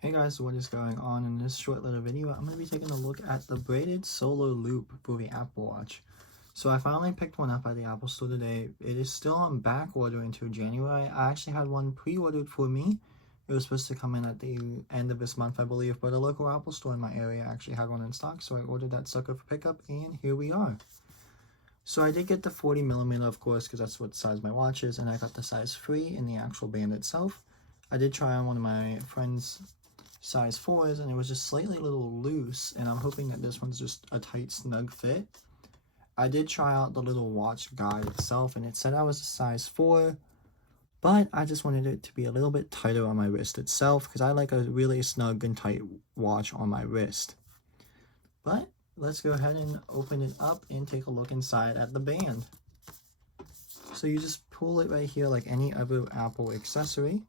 Hey guys, what is going on? In this short little video, I'm going to be taking a look at the braided solo loop for the Apple Watch. So I finally picked one up at the Apple Store today. It is still on back order until January. I actually had one pre-ordered for me. It was supposed to come in at the end of this month, I believe, but a local Apple Store in my area actually had one in stock, so I ordered that sucker for pickup, and here we are. So I did get the 40mm, of course, because that's what size my watch is, and I got the size 3 in the actual band itself. I did try on one of my friends' size 4s, and it was just slightly a little loose, and I'm hoping that this one's just a tight, snug fit. I did try out the little watch guide itself, and it said I was a size 4, but I just wanted it to be a little bit tighter on my wrist itself, because I like a really snug and tight watch on my wrist. But let's go ahead and open it up and take a look inside at the band. So you just pull it right here like any other Apple accessory,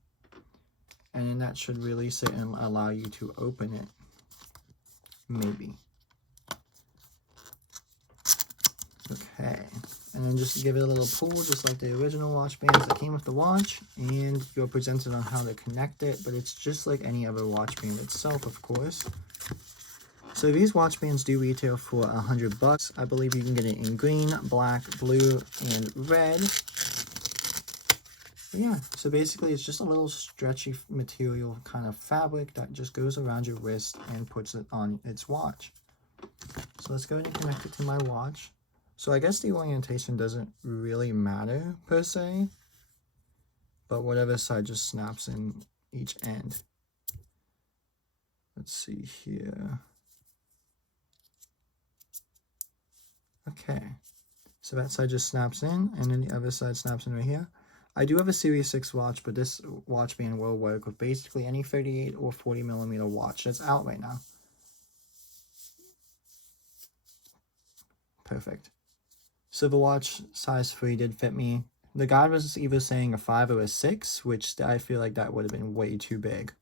and then that should release it and allow you to open it. Maybe. Okay, and then just give it a little pull, just like the original watch bands that came with the watch, and you're presented on how to connect it, but it's just like any other watch band itself, of course. So these watch bands do retail for $100. I believe you can get it in green, black, blue, and red. But yeah, so basically it's just a little stretchy material kind of fabric that just goes around your wrist and puts it on its watch. So let's go ahead and connect it to my watch. So I guess the orientation doesn't really matter per se, but whatever side just snaps in each end. Let's see here. Okay, so that side just snaps in, and then the other side snaps in right here. I do have a Series 6 watch, but this watch band will work with basically any 38 or 40mm watch that's out right now. Perfect. So the watch size 3 did fit me. The guide was either saying a 5 or a 6, which I feel like that would have been way too big.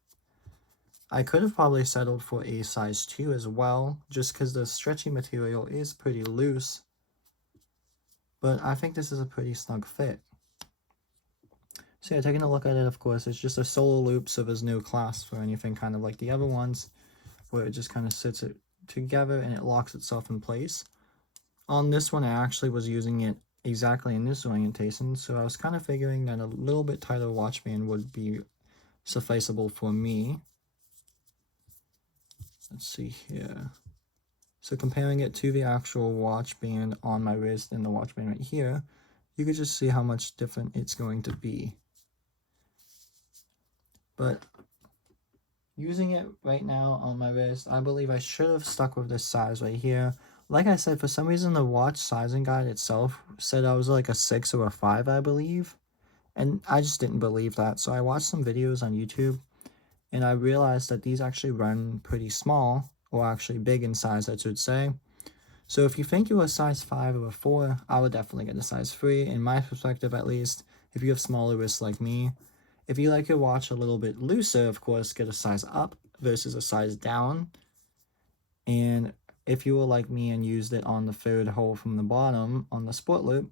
I could have probably settled for a size 2 as well, just because the stretchy material is pretty loose. But I think this is a pretty snug fit. So yeah, taking a look at it, of course, it's just a solo loop, so there's no clasp or anything kind of like the other ones, where it just kind of sits it together and it locks itself in place. On this one, I actually was using it exactly in this orientation, so I was kind of figuring that a little bit tighter watch band would be sufficeable for me. Let's see here. So comparing it to the actual watch band on my wrist and the watch band right here, you could just see how much different it's going to be. But using it right now on my wrist, I believe I should have stuck with this size right here. Like I said, for some reason the watch sizing guide itself said I was like a 6 or a 5, I believe. And I just didn't believe that. So I watched some videos on YouTube, and I realized that these actually run pretty small, or actually big in size, I should say. So if you think you're a size 5 or a 4, I would definitely get a size 3, in my perspective at least, if you have smaller wrists like me. If you like your watch a little bit looser, of course, get a size up versus a size down. And if you were like me and used it on the third hole from the bottom on the sport loop,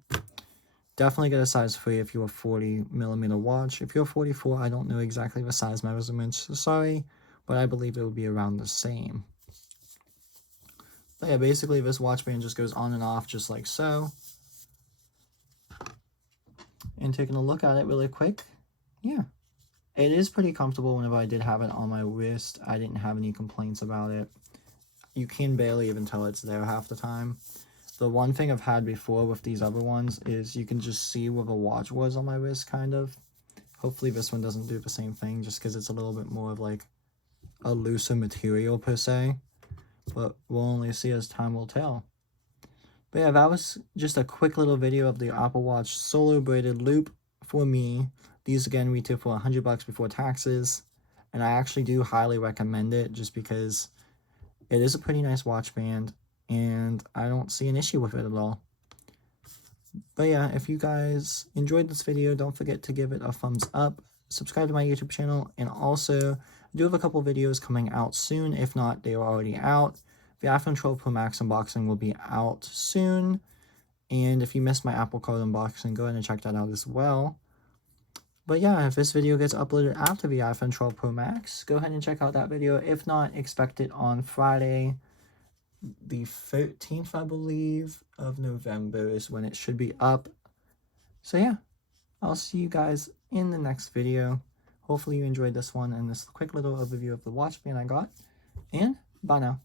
definitely get a size 3 if you're a 40mm watch. If you're 44, I don't know exactly the size measurements, so sorry, but I believe it will be around the same. But yeah, basically this watch band just goes on and off just like so. And taking a look at it really quick, yeah, it is pretty comfortable. Whenever I did have it on my wrist, I didn't have any complaints about it. You can barely even tell it's there half the time. The one thing I've had before with these other ones is you can just see where the watch was on my wrist, kind of. Hopefully this one doesn't do the same thing, just because it's a little bit more of like a looser material per se. But we'll only see as time will tell. But yeah, that was just a quick little video of the Apple Watch Solo Braided Loop for me. These again retail for $100 before taxes, and I actually do highly recommend it just because it is a pretty nice watch band, and I don't see an issue with it at all. But yeah, if you guys enjoyed this video, don't forget to give it a thumbs up, subscribe to my YouTube channel, and also I do have a couple videos coming out soon. If not, they are already out. The iPhone 12 Pro Max unboxing will be out soon, and if you missed my Apple Card unboxing, go ahead and check that out as well. But yeah, if this video gets uploaded after the iPhone 12 Pro Max, go ahead and check out that video. If not, expect it on Friday, the 13th, I believe, of November is when it should be up. So yeah, I'll see you guys in the next video. Hopefully you enjoyed this one and this quick little overview of the watch band I got. And bye now.